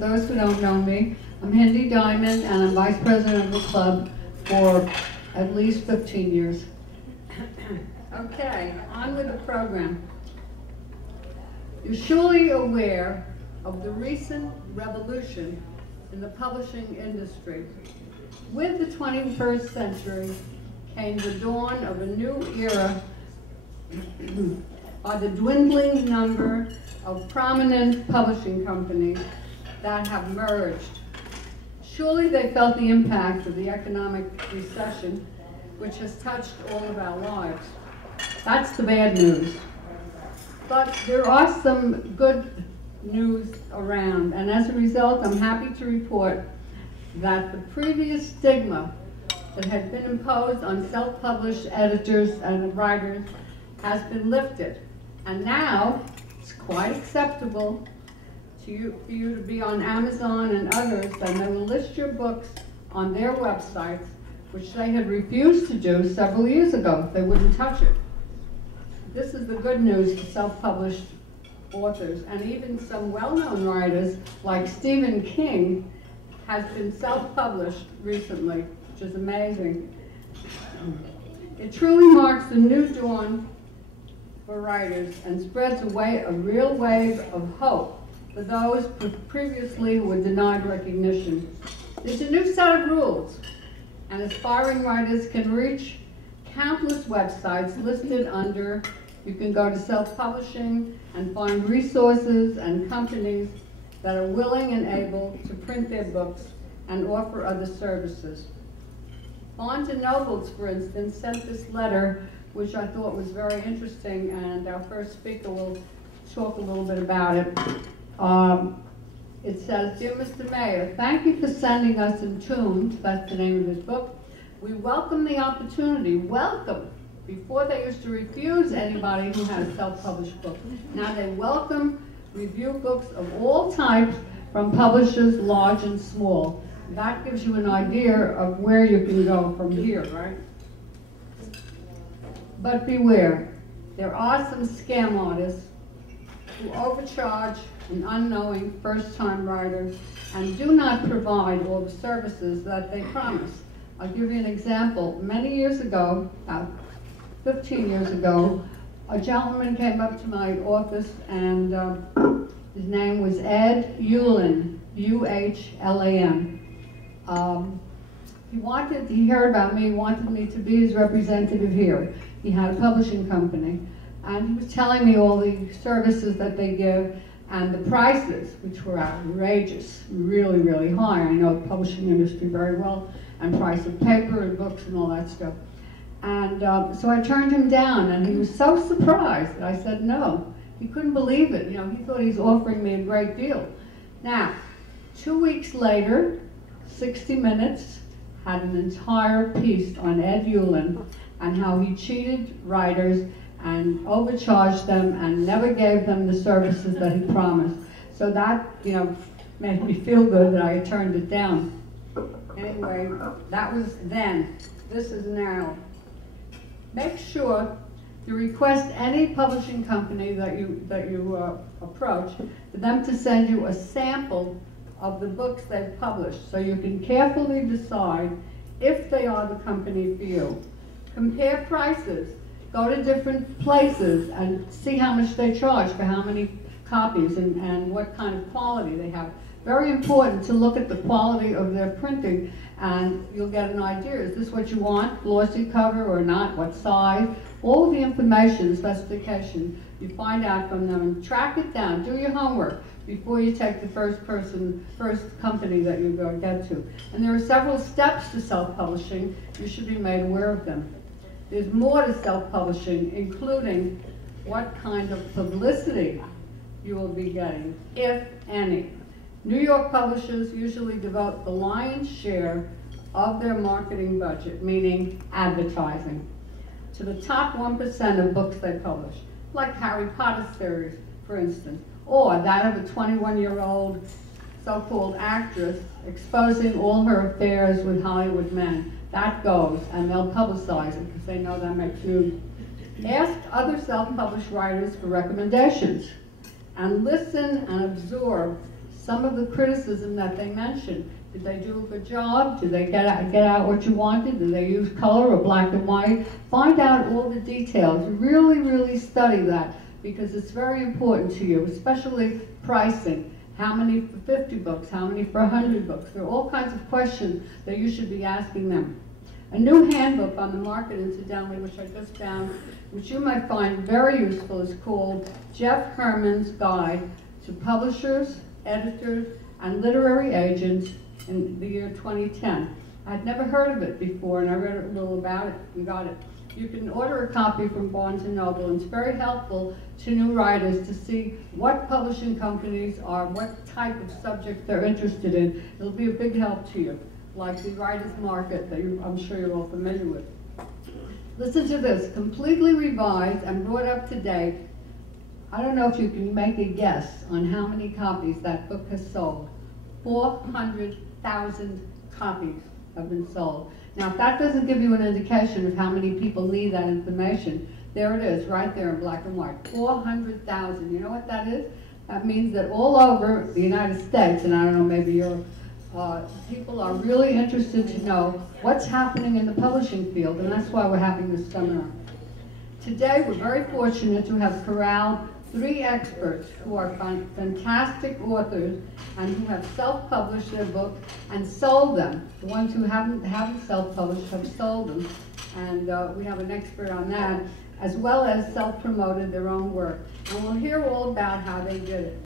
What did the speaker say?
Those who don't know me, I'm Hindi Diamond and I'm Vice President of the club for at least 15 years. Okay, on with the program. You're surely aware of the recent revolution in the publishing industry. With the 21st century came the dawn of a new era by the dwindling number of prominent publishing companies that have merged. Surely they felt the impact of the economic recession, which has touched all of our lives. That's the bad news. But there are some good news around, and as a result, I'm happy to report that the previous stigma that had been imposed on self-published editors and writers has been lifted. And now it's quite acceptable for you to be on Amazon and others, and they will list your books on their websites, which they had refused to do several years ago. They wouldn't touch it. This is the good news for self-published authors, and even some well-known writers like Stephen King has been self-published recently, which is amazing. It truly marks a new dawn for writers and spreads a real wave of hope for those who previously were denied recognition. There's a new set of rules, and aspiring writers can reach countless websites listed under. You can go to self-publishing and find resources and companies that are willing and able to print their books and offer other services. Barnes & Nobles, for instance, sent this letter, which I thought was very interesting, and our first speaker will talk a little bit about it. It says, "Dear Mr. Mayor, thank you for sending us Entombed," that's the name of his book. "We welcome the opportunity." Welcome. Before they used to refuse anybody who had a self-published book. Now they welcome review books of all types from publishers large and small. That gives you an idea of where you can go from here, right? But beware, there are some scam artists who overcharge an unknowing first-time writer and do not provide all the services that they promise. I'll give you an example. Many years ago, about 15 years ago, a gentleman came up to my office, and his name was Ed Uhlan, U-H-L-A-N. He heard about me, wanted me to be his representative here. He had a publishing company, and he was telling me all the services that they give and the prices, which were outrageous, really, really high. I know the publishing industry very well, and price of paper and books and all that stuff. And so I turned him down, and he was so surprised that I said no. He couldn't believe it. You know, he thought he was offering me a great deal. Now, 2 weeks later, 60 Minutes had an entire piece on Ed Uhlan and how he cheated writers and overcharged them and never gave them the services that he promised. So that, you know, made me feel good that I turned it down. Anyway, that was then. This is now. Make sure to request any publishing company that you approach for them to send you a sample of the books they've published, so you can carefully decide if they are the company for you. Compare prices. Go to different places and see how much they charge for how many copies and what kind of quality they have. Very important to look at the quality of their printing, and you'll get an idea. Is this what you want? Glossy cover or not? What size? All the information, specification, you find out from them and track it down. Do your homework before you take the first company that you go get to. And there are several steps to self-publishing. You should be made aware of them. There's more to self-publishing, including what kind of publicity you will be getting, if any. New York publishers usually devote the lion's share of their marketing budget, meaning advertising, to the top 1% of books they publish, like Harry Potter series, for instance, or that of a 21-year-old so-called actress exposing all her affairs with Hollywood men. That goes, and they'll publicize it because they know that makes news. Ask other self-published writers for recommendations, and listen and absorb some of the criticism that they mentioned. Did they do a good job? Did they get out what you wanted? Did they use color or black and white? Find out all the details. Really, really study that, because it's very important to you, especially pricing. How many for 50 books? How many for 100 books? There are all kinds of questions that you should be asking them. A new handbook on the market, incidentally, which I just found, which you might find very useful, is called Jeff Herman's Guide to Publishers, Editors, and Literary Agents in the year 2010. I'd never heard of it before, and I read a little about it and got it. You can order a copy from Barnes & Noble, and it's very helpful to new writers to see what publishing companies are, what type of subject they're interested in. It'll be a big help to you, like the Writer's Market that I'm sure you're all familiar with. Listen to this, completely revised and brought up to date. I don't know if you can make a guess on how many copies that book has sold. 400,000 copies have been sold. Now, if that doesn't give you an indication of how many people need that information, there it is, right there in black and white. 400,000. You know what that is? That means that all over the United States, and I don't know, maybe Europe, people are really interested to know what's happening in the publishing field, and that's why we're having this seminar. Today, we're very fortunate to have corralled 3 experts who are fantastic authors and who have self-published their book and sold them. The ones who haven't self-published have sold them, and we have an expert on that, as well as self-promoted their own work. And we'll hear all about how they did it.